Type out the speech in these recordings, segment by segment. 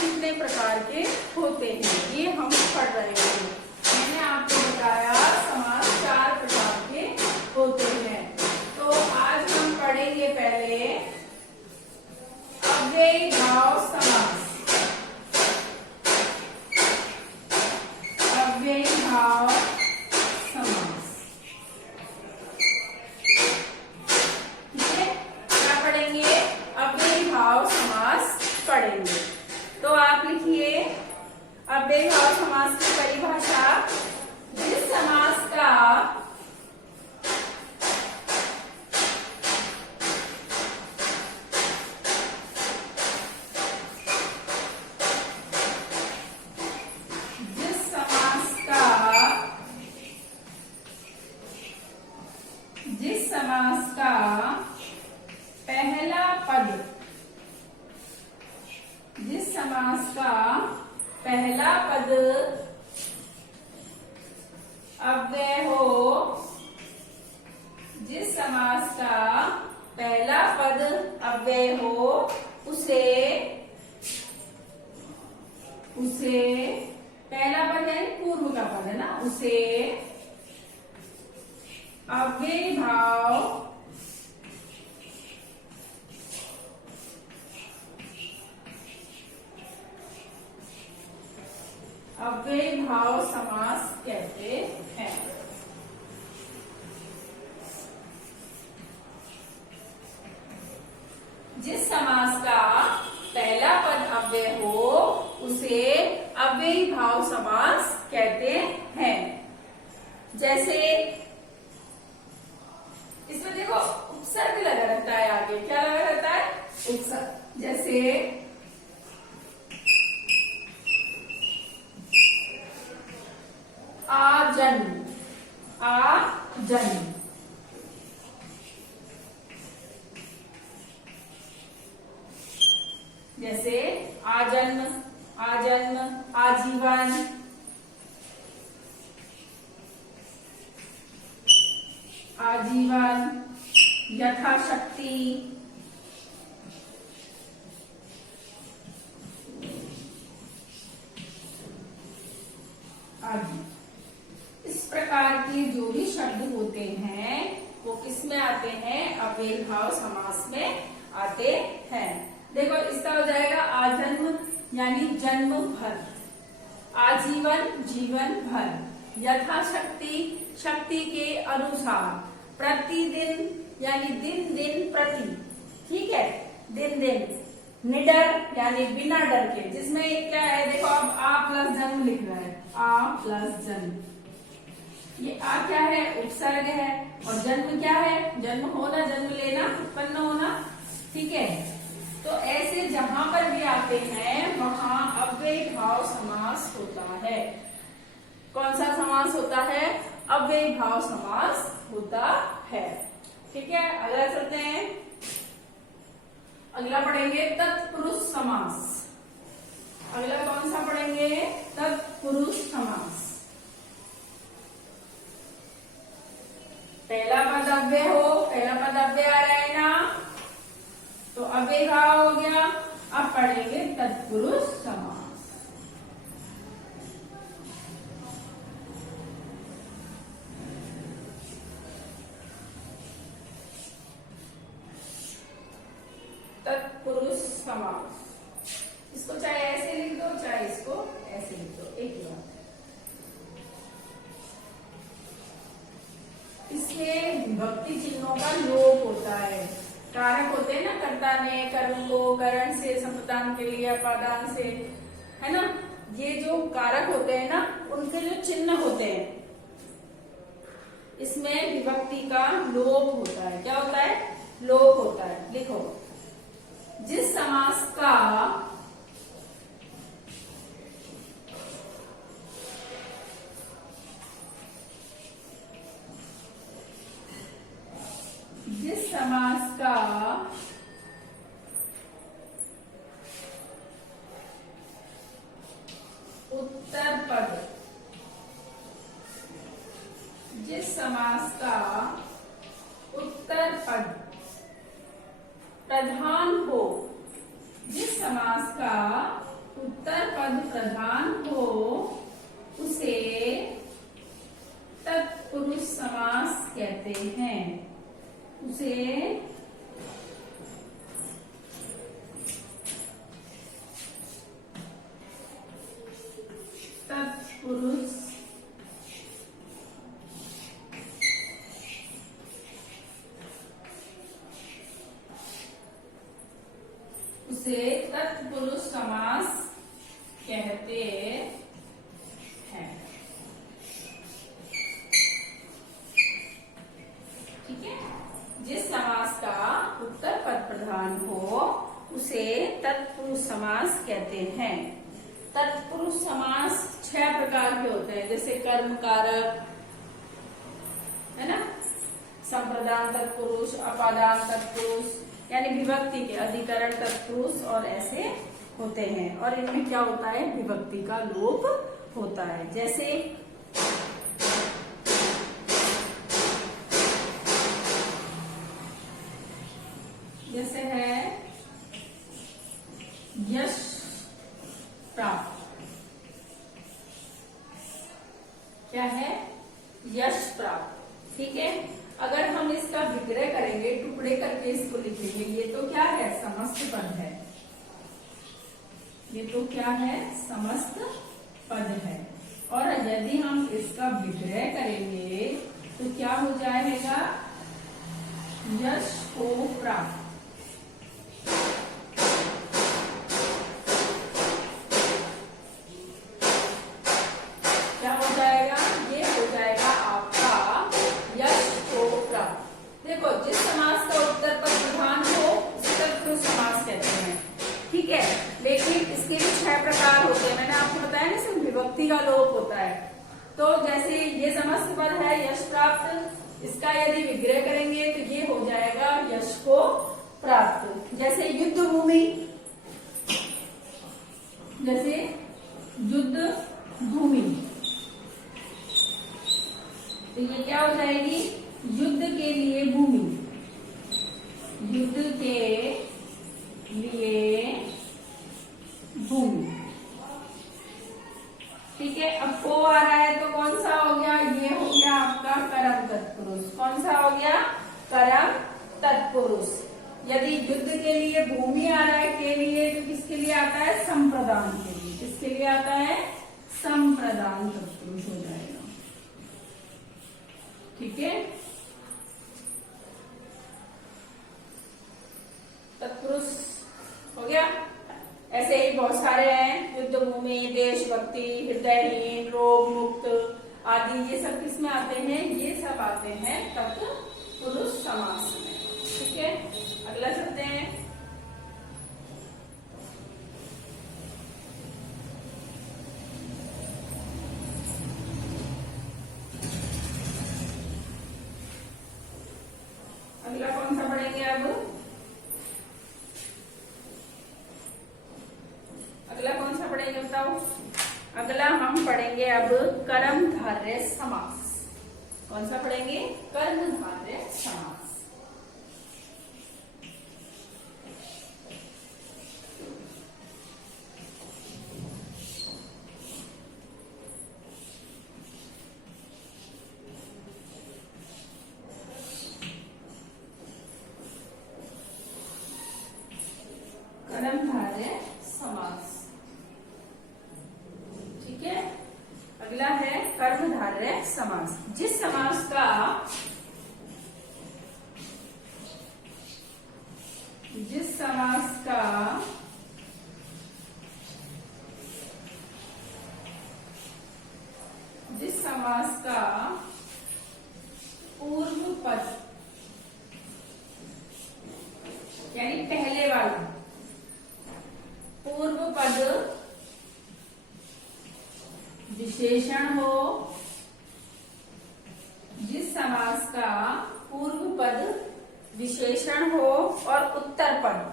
कितने प्रकार के होते हैं ये हम पढ़ रहे हैं। मैंने आपको बताया समास 4 प्रकार के होते हैं। तो आज हम पढ़ेंगे पहले अव्ययीभाव समास। अव्ययीभाव समास, ठीक है। क्या पढ़ेंगे? अव्ययीभाव समास पढ़ेंगे। तो आप लिखिए अव्ययीभाव समास की परिभाषा, जिस समास का पहला पद, जिस समास का पहला पद अव्यय हो, जिस समास का पहला पद अव्यय हो उसे पहला पद है पूर्व का पद है ना, उसे अव्ययीभाव समास कहते हैं। जिस समास का पहला पद अव्यय हो उसे अव्ययीभाव समास कहते हैं। जैसे इसमें देखो उपसर्ग लगा रहता है, आगे क्या लगा रहता है? उपसर्ग। जैसे आजन, आजन, जैसे आजन्म, आजन्म, आजीवन, आजीवन, यथाशक्ति, आदि। इस प्रकार के जो भी शब्द होते हैं वो किस में आते हैं? अव्ययीभाव समास में आते हैं। देखो इसका हो जाएगा आजन्म यानी जन्म भर, आजीवन जीवन भर, यथाशक्ति शक्ति के अनुसार, प्रतिदिन यानी दिन दिन प्रति, ठीक है, दिन दिन, निडर यानी बिना डर के, जिसमें क्या है देखो अब आ प्लस जन्म लिख रहा है, आ प्लस जन्म, ये आ क्या है? उपसर्ग है। और जन्म क्या है? जन्म होना, जन्म लेना, उत्पन्न होना, ठीक है। तो ऐसे जहां पर भी आते हैं वहां अव्ययीभाव समास होता है। कौन सा समास होता है? अव्ययीभाव समास होता है, ठीक है। अगला चलते हैं, अगला पढ़ेंगे तत्पुरुष समास। अगला कौन सा पढ़ेंगे? तत्पुरुष समास। पहला पद अव्यय हो, पहला पद अव्यय आ रहा है ना, तो अव्ययीभाव हो गया। अब पढ़ेंगे तत्पुरुष समास। तत्पुरुष समास, इसको चाहे ऐसे लिख दो चाहे इसको ऐसे लिख दो, एक ही बात। इसमें विभक्ति चिन्हों का लोप होता है। कारक होते हैं ना, कर्ता ने कर्म को करण से संप्रदान के लिए अपादान से, है ना, ये जो कारक होते हैं ना उनके जो चिन्ह होते हैं इसमें विभक्ति का लोप होता है। क्या होता है? लोप होता है। लिखो, जिस समास का उत्तर पद, जिस समास का उत्तर पद प्रधान हो, जिस समास का उत्तर पद प्रधान हो उसे तत्पुरुष समास कहते हैं। उसे तत्पुरुष समास कहते हैं। ठीक है, जिस समास का उत्तर पद प्रधान हो उसे तत्पुरुष समास कहते हैं। तत्पुरुष समास 6 प्रकार के होते हैं, जैसे कर्म कारक, है ना, संप्रदान तत्पुरुष, अपादान तत्पुरुष, यानी विभक्ति के अधिकरण तत्पुरुष, और ऐसे होते हैं। और इनमें क्या होता है, विभक्ति का लोप होता है। जैसे है यश प्राप्त। क्या है, यश प्राप्त। ठीक है, अगर हम इसका विग्रह करेंगे, टुकड़े करके इसको लिखेंगे, ये तो क्या है, समस्त पद है। ये तो क्या है, समस्त पद है। और यदि हम इसका विग्रह करेंगे तो क्या हो जाएगा, यश को प्राप्त। क्या हो जाएगा, ये हो जाएगा आपका यश को प्राप्त। देखो, जिस समास का उत्तर पद प्रधान हो उसे तत्पुरुष समास कहते हैं। ठीक है, लेकिन इसके भी 6 प्रकार होते हैं। मैंने आपको बताया ना, इसमें विभक्ति का लोप होता है। तो जैसे ये समस्त पद है यश प्राप्त, इसका यदि विग्रह करेंगे तो ये हो जाएगा यश को प्राप्त। जैसे युद्ध भूमि, जैसे युद्ध भूमि, तो ये क्या हो जाएगी, युद्ध के लिए भूमि। युद्ध के लिए भूमि। ठीक है, अब को आ रहा है तो कौन सा हो गया, ये हो गया आपका कर्म तत्पुरुष। कौन सा हो गया, कर्म तत्पुरुष। यदि युद्ध के लिए भूमि आ रहा है, के लिए, तो किसके लिए आता है, संप्रदान के लिए। किसके लिए आता है, संप्रदान तत्पुरुष हो जाएगा। ठीक है, तत्पुरुष हो गया। ऐसे ही बहुत सारे हैं, युद्ध भूमि, देशभक्ति, हृदयहीन, रोग मुक्त आदि, ये सब किसमें आते हैं, ये सब आते हैं तत्पुरुष समास में। ठीक है, अगला चलते हैं। अगला कौन सा पढ़ेंगे अब, अगला कौन सा पढ़ेंगे बताओ। अगला हम पढ़ेंगे अब कर्मधारय समास। कौन सा पढ़ेंगे, कर्मधारय समास। कर्मधारय समास। ठीक है, अगला है कर्मधारय समास। जिस समास का पूर्व पद, यानी पहले वाला पूर्व पद विशेषण हो, जिस समास का पूर्व पद विशेषण हो और उत्तर पद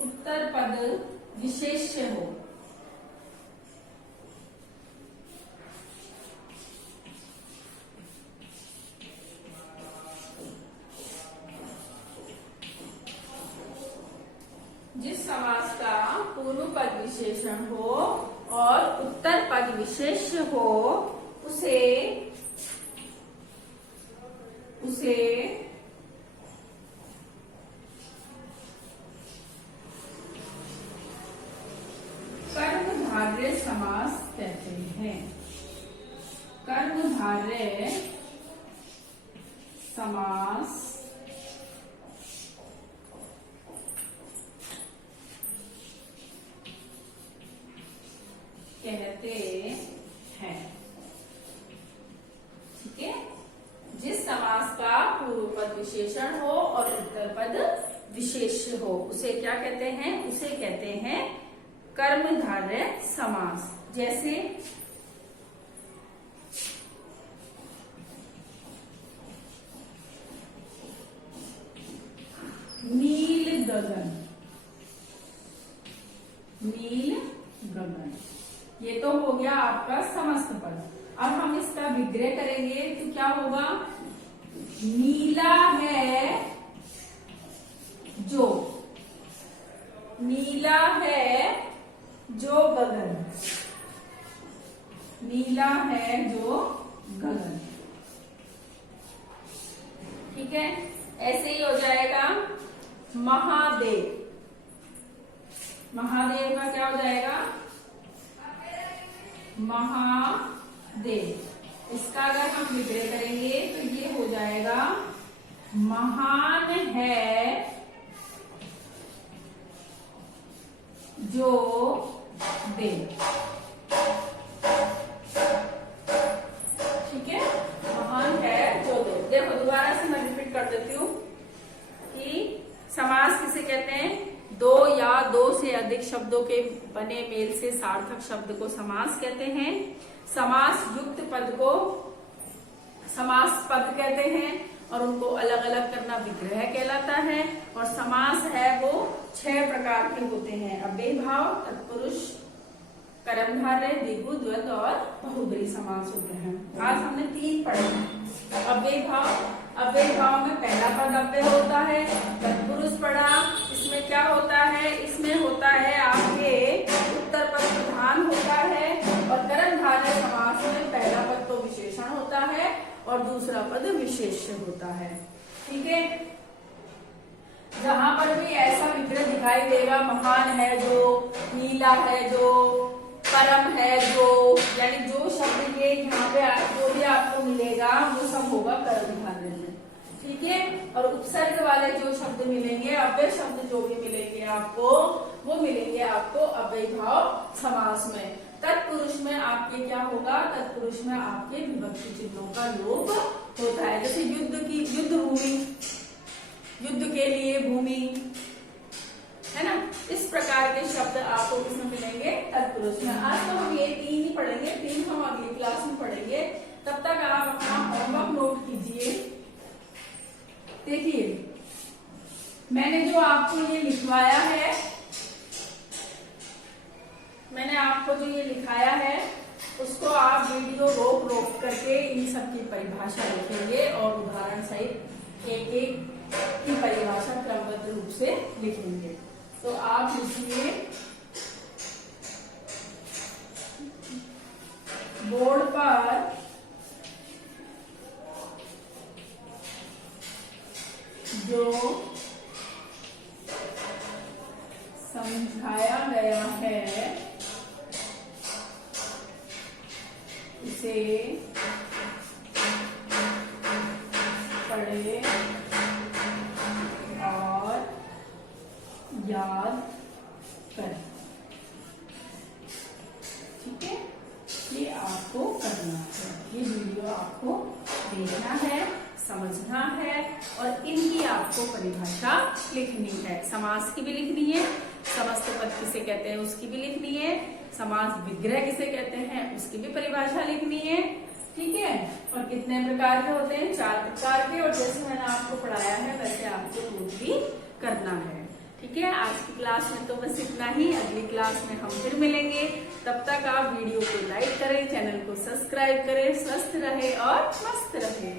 उत्तर पद विशेष्य हो। पूर्व पद विशेषण हो और उत्तर पद विशेष हो उसे कर्मधारय समास कहते हैं। कर्मधारय समास कहते हैं। ठीक है, जिस समास का पूर्व पद विशेषण हो और उत्तर पद विशेष हो उसे क्या कहते हैं? उसे कहते हैं कर्मधारय समास। जैसे नील गगन, नील गगन, ये तो हो गया आपका समस्त पद। अब हम इसका विग्रह करेंगे तो क्या होगा? नीला है जो, नीला है जो गगन, नीला है जो गगन। ठीक है, ऐसे ही हो जाएगा महादेव। महादेव का क्या हो जाएगा? महादेव। इसका अगर हम विग्रह करेंगे तो ये हो जाएगा महान है जो देव। ठीक है, महान है जो देव। देखो दोबारा से मैं रिपीट कर देती हूँ कि समास किसे कहते हैं? दो या दो से अधिक शब्दों के बने मेल से सार्थक शब्द को समास कहते हैं। समास युक्त पद को समास पद कहते हैं और उनको अलग अलग करना विग्रह कहलाता है। और समास है वो 6 प्रकार के होते हैं: अव्ययभाव, तत्पुरुष, कर्मधारय, द्विगु, द्वंद्व और बहुब्रीहि समास होते हैं। आज हमने 3 पढ़े। अव्ययभाव, अव्ययभाव में पहला पद अव्यय होता है। तत्पुरुष पढ़ा, इसमें क्या होता है? इसमें होता है आपके उत्तर पद प्रधान होता है। और कर्मधारय समास में पहला पद तो विशेषण होता है और दूसरा पद विशेष होता है। ठीक है, जहां पर भी ऐसा विग्रह दिखाई देगा, महान है जो, नीला है जो, परम है जो, यानी जो शब्द के यहाँ पे जो भी आपको मिलेगा वो सब होगा कर्मधारय में। ठीक है, और उपसर्ग वाले जो शब्द मिलेंगे, अव्यय शब्द जो भी मिलेंगे आपको, वो मिलेंगे आपको अव्ययभाव समास में। तत्पुरुष में आपके क्या होगा? तत्पुरुष में आपके विभक्ति चिन्हों का लोप होता है। जैसे युद्ध की, युद्ध भूमि, युद्ध के लिए भूमि, है ना। इस प्रकार के शब्द आपको किसमें मिलेंगे? तत्पुरुष में। आज तो हम ये 3 ही पढ़ेंगे, 3 हम अगली क्लास में पढ़ेंगे। तब तक आप अपना होमवर्क नोट कीजिए। देखिए, मैंने जो आपको ये लिखवाया है, मैंने आपको जो ये लिखाया है उसको आप वीडियो रोक रोक करके इन सब की परिभाषा लिखेंगे और उदाहरण सहित एक एक की परिभाषा क्रमबद्ध रूप से लिखेंगे। तो आप लिखिए, बोर्ड पर जो समझाया गया है उसे पढ़े और याद करें। ठीक है, ये आपको करना है। ये वीडियो आपको देखना है, समझना है और इनकी आपको परिभाषा लिखनी है। समास की भी लिखनी है, समस्त पद किसे कहते हैं उसकी भी लिखनी है, समास विग्रह किसे कहते हैं उसकी भी परिभाषा लिखनी है। ठीक है, और कितने प्रकार के होते हैं? 4 प्रकार के। और जैसे मैंने आपको पढ़ाया है वैसे आपको नोट भी करना है। ठीक है, आज की क्लास में तो बस इतना ही। अगली क्लास में हम फिर मिलेंगे। तब तक आप वीडियो को लाइक करें, चैनल को सब्सक्राइब करें। स्वस्थ रहे और मस्त रहे।